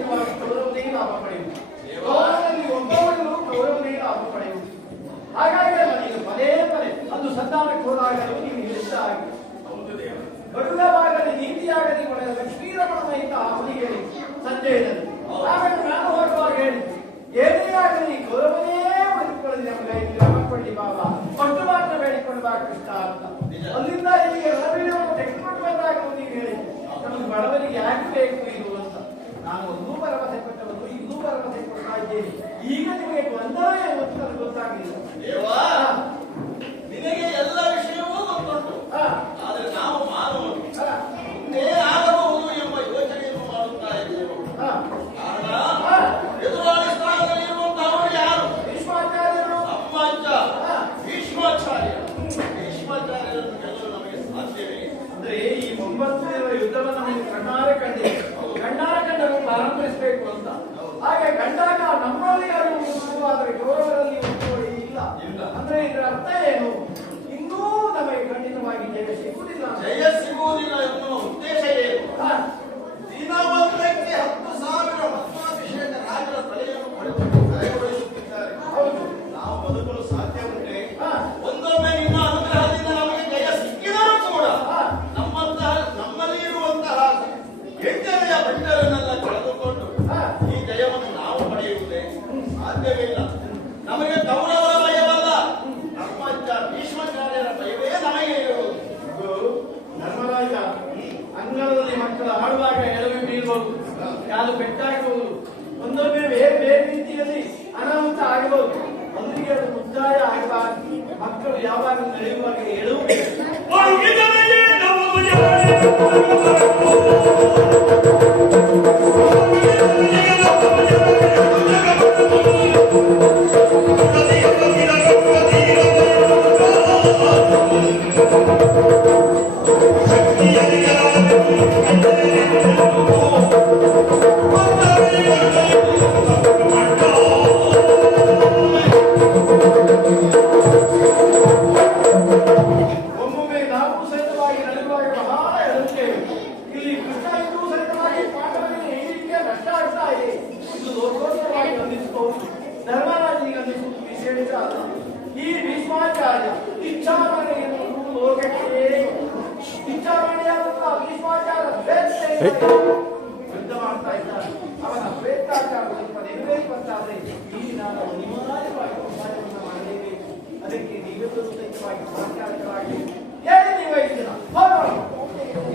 ಸಹಿತವಾಗಿ ಕೌರವನೇ ಲಾಭ ಪಡೆಯುವುದು, ಕೌರವರಲ್ಲಿ ಒಬ್ಬೊಬ್ಬರು ಕೌರವನೇ ಲಾಭ ಪಡೆಯುವುದು. ಹಾಗಾಗಿ ಅಲ್ಲ ನೀನು ಪದೇ ಪದೇ ಅದು ಸಂಧಾನಕ್ಕೆ ಹೋದಾಗಲೂ ನೀವು ಇಷ್ಟ ಆಗಿದೆ. ಬರುವಾಗಲೇ ನೀತಿಯಾಗಲಿ ಪಡೆದ ಲಕ್ಷ್ಮೀರಮಣ ಅಂತ ಅವನಿಗೆ ಹೇಳಿ ಸಂಜಯನಲ್ಲಿ. ಆಮೇಲೆ ನಾನು ಹೊರಡುವಾಗ ಹೇಳಿ ಏನೇ ಆಗಲಿ ಗೌರವನೇ ಉಳಿದುಕೊಳ್ಳಿ ನಮಗೆ ಲಾಭ ಬಾಬಾ ಪಟ್ಟು ಮಾತ್ರ ಬೇಡಿಕೊಂಡು ಬಾ ಕೃಷ್ಣ ಅಂತ. ಅಲ್ಲಿಂದ ಇಲ್ಲಿಗೆ ರವಿಯನ್ನು ತೆಗೆದುಕೊಂಡು ಬಂದಾಗ ನೀವು ಹೇಳಿ ನಮಗೆ ಬಡವರಿಗೆ ಯಾಕೆ ಬೇಕು ಇದು ಅಂತ. ನಾನು ಒಂದೂ ಭರವಸೆ ಕೊಟ್ಟವನು ಇನ್ನೂ ಭರವಸೆ ಕೊಡ್ತಾ ಇದ್ದೇನೆ. ಈಗ ನಿಮಗೆ ಗೊಂದಲ ಏನು ಅಂತ ನನಗೆ ಗೊತ್ತಾಗಲಿಲ್ಲ. ನಿನಗೆ ಎಲ್ಲ ವಿಷಯವೂ ಗೊತ್ತುಂಟು, ಆದರೆ ನಾವು ಮಾನವರು ಆಗಬಹುದು ಎಂಬ ಯೋಚನೆಯನ್ನು ಮಾಡುತ್ತಾ ಇದ್ದೇವೆ. ಕಾರಣ ಎದುರಾಳಿ ಸ್ಥಾನದಲ್ಲಿ ಇರುವಂತಹವರು ಯಾರು? ಭೀಷ್ಮಾಚಾರ್ಯರು. ನಮ್ಮ ಅಜ್ಜ ಭೀಷ್ಮಾಚಾರ್ಯ. ಭೀಷ್ಮಾಚಾರ್ಯರನ್ನು ಗೆಲ್ಲಲು ನಮಗೆ ಸಾಧ್ಯವೇ? ಅಂದ್ರೆ ಈ 9 ಯುದ್ಧವನ್ನು ನಮಗೆ ಕಣ್ಣಾರೆ ಕಂಡಿದೆ. ಕಣ್ಣಾರೆ ಕಂಡರು ಪ್ರಾರಂಭಿಸಬೇಕು ಅಂತ. ಹಾಗೆ ಕಂಡಾಗ ನಮ್ಮಲ್ಲಿ ಯಾರು ಆದರೆ ಗೌರವರಲ್ಲಿ ಇಲ್ಲ. ಅಂದ್ರೆ ಇದರ ಅರ್ಥ ಏನು? ಇನ್ನೂ ನಮಗೆ ಖಂಡಿತವಾಗಿ ಜಯ ಸಿಗುವುದಿಲ್ಲ. ಜಯ ಸಿಗುವುದಿಲ್ಲ ಎನ್ನುವ ಉದ್ದೇಶ ಏನು? ದಿನವೊಂದಕ್ಕೆ 10,000 ಪದ್ಮಾಭಿಷೇಕ ರಾಜರ ತಲೆಯನ್ನು ಕಳೆಗೊಳಿಸುತ್ತಿದ್ದಾರೆ. ಹೌದು, ನಾವು ಬದುಕಲು ಸಾಧ್ಯ ಉಂಟೆ? ಒಂದೊಮ್ಮೆ ನಿನ್ನ ಅನುಗ್ರಹದಿಂದ ನಮಗೆ ಜಯ ಸಿಕ್ಕಿದರೂ ಕೂಡ ನಮ್ಮಲ್ಲಿ ಇರುವಂತಹ 8ನೆಯ ಭಂಡರನ್ನೆಲ್ಲ ಕಳೆದುಕೊಂಡು ಈ ಜಯವನ್ನು ನಾವು ಪಡೆಯುವುದೇ ಸಾಧ್ಯವಿಲ್ಲ. ನಮಗೆ ಕೌರವರ ಭಯವಲ್ಲ, ನಮ್ಮ ಭೀಷ್ಮಾಚಾರ್ಯರ ಭಯವೇ ನಮಗೆ ಇರುವುದು. ಧರ್ಮರಾಜ ಅಂಗಳದಲ್ಲಿ ಮಕ್ಕಳು ಆಡುವಾಗ ಎಡವಿ ಬೀಳ್ಬಹುದು, ಕಾಲು ಪೆಟ್ಟಾಗಬಹುದು, ಒಂದೊಮ್ಮೆ ಬೇರೆ ಬೇರೆ ರೀತಿಯಲ್ಲಿ ಅನಾಹುತ ಆಗಬಹುದು. ಮೊದಲಿಗೆ ಅದು ಮುಕ್ತಾಯ ಆಗಬಾರದು. ಮಕ್ಕಳು ಯಾವಾಗ ನಡೆಯುವಾಗ ಎಳುವುದು. ಈ ಭೀಷ್ಮಾಚಾರ್ಯ ಇಚ್ಛಾಮಣಿಯನ್ನು ಲೋಕಕ್ಕೆ ಇಚ್ಛಾಮಣಿಯಾದಂತಹ ಭೀಷ್ಮಾಚಾರ್ಯ ಯುದ್ಧ ಮಾಡ್ತಾ ಇದ್ದಾರೆ. ಅವನ ಶ್ವೇತಾಚಾರ ಸ್ವಲ್ಪ ನೆರವೇರಿಸುವಂತಾದ್ರೆ ಈ ನಾನು ಅನಿವಾರ್ಯವಾಗಿ ಸಮಾಜವನ್ನು ಮಾಡಲೇಬೇಕು. ಅದಕ್ಕೆ ನೀವೆಲ್ಲರೂ ಸಹಿತವಾಗಿ ಸಹಕಾರಕರಾಗಿ ಹೇಳಿ ನೀವು ಇದ್ದೀರ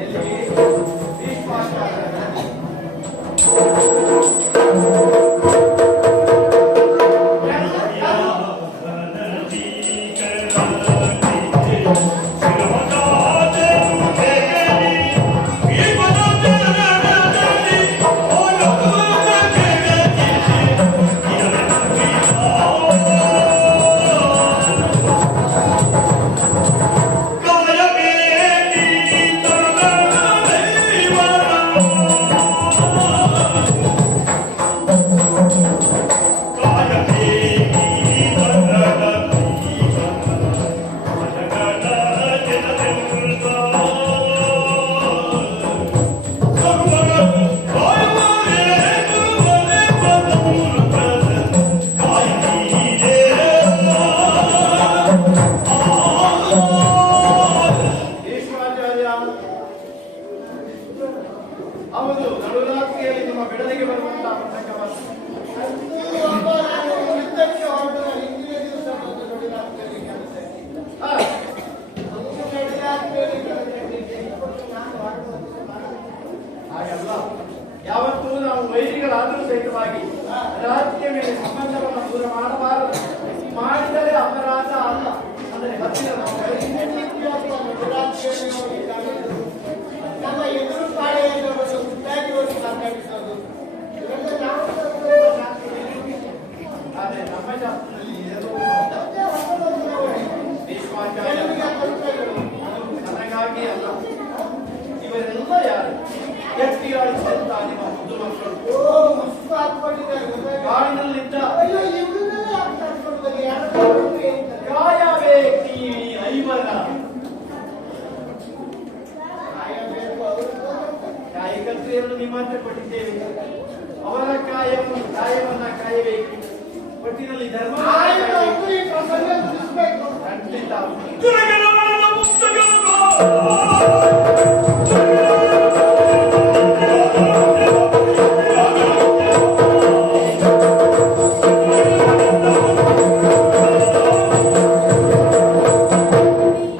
ಎಲ್ಲಿ ಭೀಷ್ಮಾಚಾರ್ಯ ಹೌದು, ನಡುರಾತ್ರಿಯಲ್ಲಿ ನಿಮ್ಮ ಬೆಳಲಿಗೆ ಬರುವಂತಹ ಹಾಗಲ್ಲ. ಯಾವತ್ತೂ ನಾವು ವೈರಿಗಳಾದರೂ ಸಹಿತವಾಗಿ ರಾಜ್ಯ ಮೇಲೆ ಸಂಬಂಧವನ್ನು ದೂರ ಮಾಡಬಾರದು. ಮಾಡಿದರೆ ಅಪರಾಧ ಅಲ್ಲ. ಅಂದರೆ ಹತ್ತಿರ ನಮ್ಮ ಎದುರು ಪಾಳೆಯನ್ನು ಮುದ್ದಾಗಿ ಹೋಗಿ ಮಾತಾಡಿಸೋದು. ಆದರೆ ನಮ್ಮ ಶಾಸ್ತ್ರದಲ್ಲಿ ನನಗಾಗಿ ಅಲ್ಲ. ಇವರೆಲ್ಲ ಯಾರು? ಎತ್ತಿಗಾಳಿಸಿದಂತ ನಿಮ್ಮ ಮುದ್ದು ಮಕ್ಕಳು ಕಾಡಿನಲ್ಲಿದ್ದ ಕಾಯಬೇಕಿ ಐವರ ಕಾಯಕತ್ರೆಯನ್ನು ನಿಮ್ಮ ಹತ್ರ ಕೊಟ್ಟಿದ್ದೇವೆ. ಕಾಯಬೇಕು. ಒಟ್ಟಿನಲ್ಲಿ ಧರ್ಮ ಆಯ್ತು ಅಂತೂ ಈ ಪ್ರಸಂಗ ಮುಗಿಸ್ಬೇಕು. ಖಂಡಿತ.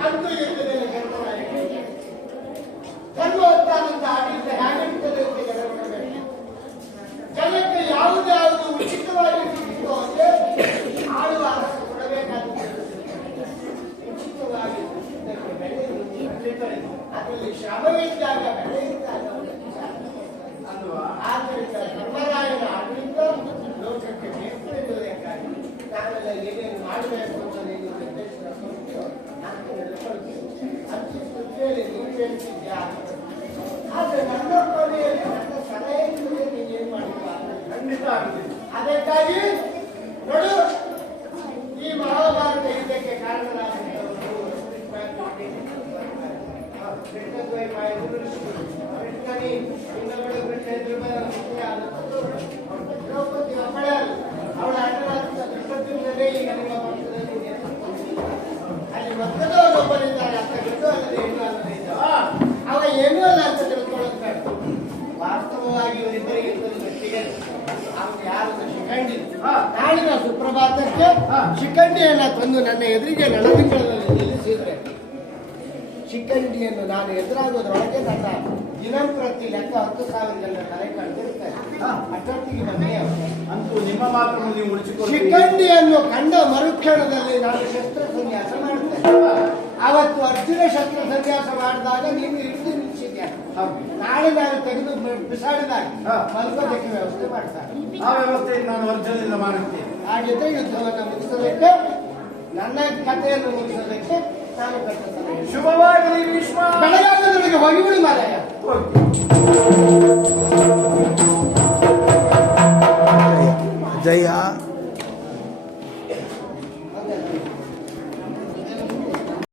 ಅಂತೂ ಯುದ್ಧದಲ್ಲಿ ಗೆಲ್ಲಲಾಯಿತು. ಧರ್ಮವತ್ತಾದಂತಹ ಆಡಳಿತ ಹೇಗಿರ್ತದೆ ಅಂತ ಜನ ನೋಡಬೇಕು. ಜನಕ್ಕೆ ಯಾವುದ್ಯಾವುದು ಉಚಿತವಾಗಿ ಸಿಕ್ಕಿತು ಅಂದ್ರೆ ಆಳುವಾಗ ಕೊಡಬೇಕಾದ ಉಚಿತವಾಗಿ ಇದಕ್ಕೆ ಬೆಲೆ ಇರುತ್ತದೆ. ಅದರಲ್ಲಿ ಶ್ರಮವಿದ್ದಾಗ ಬೆಲೆ ಇದ್ದಾಗ ಅಲ್ವಾ? ಆದ್ದರಿಂದ ಧರ್ಮರಾಯನ ಆಡಳಿತ ಲೋಕಕ್ಕೆ ಬೇಕು ಎನ್ನುವುದಕ್ಕಾಗಿ ನಾವೆಲ್ಲ ಏನೇನು ಮಾಡಬೇಕು ಅಂತ ನೀವು ನಿರ್ದೇಶನ ಕೊಟ್ಟು ನಾನು ನಡೆದುಕೊಳ್ತೇನೆ. ಅಂಚೆ ಕೃತಿಯಲ್ಲಿ ನೀವು ಹೇಳ್ತಿದ್ಯಾ, ಆದರೆ ನನ್ನ ಕೊನೆಯಲ್ಲಿ ನನ್ನ ಸಲಹೆಯಲ್ಲಿ ನೀನೇನು ಮಾಡಿಲ್ಲ. ಖಂಡಿತ ಆಗುದಿಲ್ಲ. ಅದಕ್ಕಾಗಿ ನೋಡು, ಈ ಮಹಾಭಾರತ ಯುದ್ಧಕ್ಕೆ ಕಾರಣರಾದಂಥವರು ದ್ರೌಪದಿ ಒಬ್ಬಳೇ ಅಲ್ಲ, ಅವಳ ಅಣ್ಣನಾದಂಥ ದುರ್ಯೋಧನನೇ ಈಗ ನಿಮ್ಮ ಪಕ್ಷದಲ್ಲಿ ಅಲ್ಲಿ ಮತ್ತದವರೊಬ್ಬರಿದ್ದಾರೆ ಅಂತ ಬಿಟ್ಟು ಅಲ್ಲದೆ ಏನೂ ಅಲ್ಲದೆ ಇದ್ದ. ಅವ ಏನೂ ಅಲ್ಲ ಅಂತ ತಿಳ್ಕೊಳ್ಳೋದು ಬೇಡ. ವಾಸ್ತವವಾಗಿ ಇವರಿಬ್ಬರಿಗೆ ಇಬ್ಬರು ಗಟ್ಟಿಗೆ ಅವ್ರು ಯಾರು ಶಿಖಂಡಿ. ನಾಳಿನ ಸುಪ್ರಭಾತಕ್ಕೆ ಶಿಖಂಡಿಯನ್ನ ತಂದು ನನ್ನ ಎದುರಿಗೆ ನಳದಿಂಗಳಲ್ಲಿ ನಿಲ್ಲಿಸಿದ್ರೆ ಶಿಖಂಡಿಯನ್ನು ನಾನು ಎದುರಾಗೋದ್ರೊಳಗೆ ನನ್ನ ದಿನಂಪ್ರತಿ ಲೆಕ್ಕ 10,000 ಜನ ತಲೆ ಕಳೆದಿರ್ತಾರೆ. ಅಷ್ಟೊತ್ತಿಗೆ ಮನೆ ಅಂತೂ ನಿಮ್ಮ ಮಾತನ್ನು ನೀವು ಉಳಿಸಿಕೊಳ್ಳಿ. ಶಿಖಂಡಿಯನ್ನು ಕಂಡ ಮರುಕ್ಷಣದಲ್ಲಿ ನಾನು ಶಸ್ತ್ರ ಸನ್ಯಾಸ ಮಾಡುತ್ತೇನೆ. ಅವತ್ತು ಅರ್ಜುನ ಶಸ್ತ್ರ ಸನ್ಯಾಸ ಮಾಡಿದಾಗ ನೀನು ಹಿಡಿದು ನಿಲ್ಲಿಸಿದ್ಯಾ. ನಾಳೆ ನಾನು ತೆಗೆದು ಬಿಸಾಡಿದಾಗ ಮಲ್ಕೋದಕ್ಕೆ ವ್ಯವಸ್ಥೆ ಮಾಡ್ತಾರೆ. ಆ ವ್ಯವಸ್ಥೆಯನ್ನು ನಾನು ವರ್ಜನೆಯಿಂದ ಮಾಡುತ್ತೇನೆ. ಹಾಗಿದ್ರೆ ಯುದ್ಧವನ್ನು ಮುಗಿಸೋದಕ್ಕೆ, ನನ್ನ ಕಥೆಯನ್ನು ಮುಗಿಸೋದಕ್ಕೆ ನಾನು ಕಟ್ಟಿಸ್ತೇನೆ. ಶುಭವಾಗಲಿ ಭೀಷ್ಮ. ಬೆಳಗಾಗದೊಳಗೆ ಹೋಗಿಬಿಡಿ ಮಾರಾಯ. ಹೋಗಿ. ಜಯ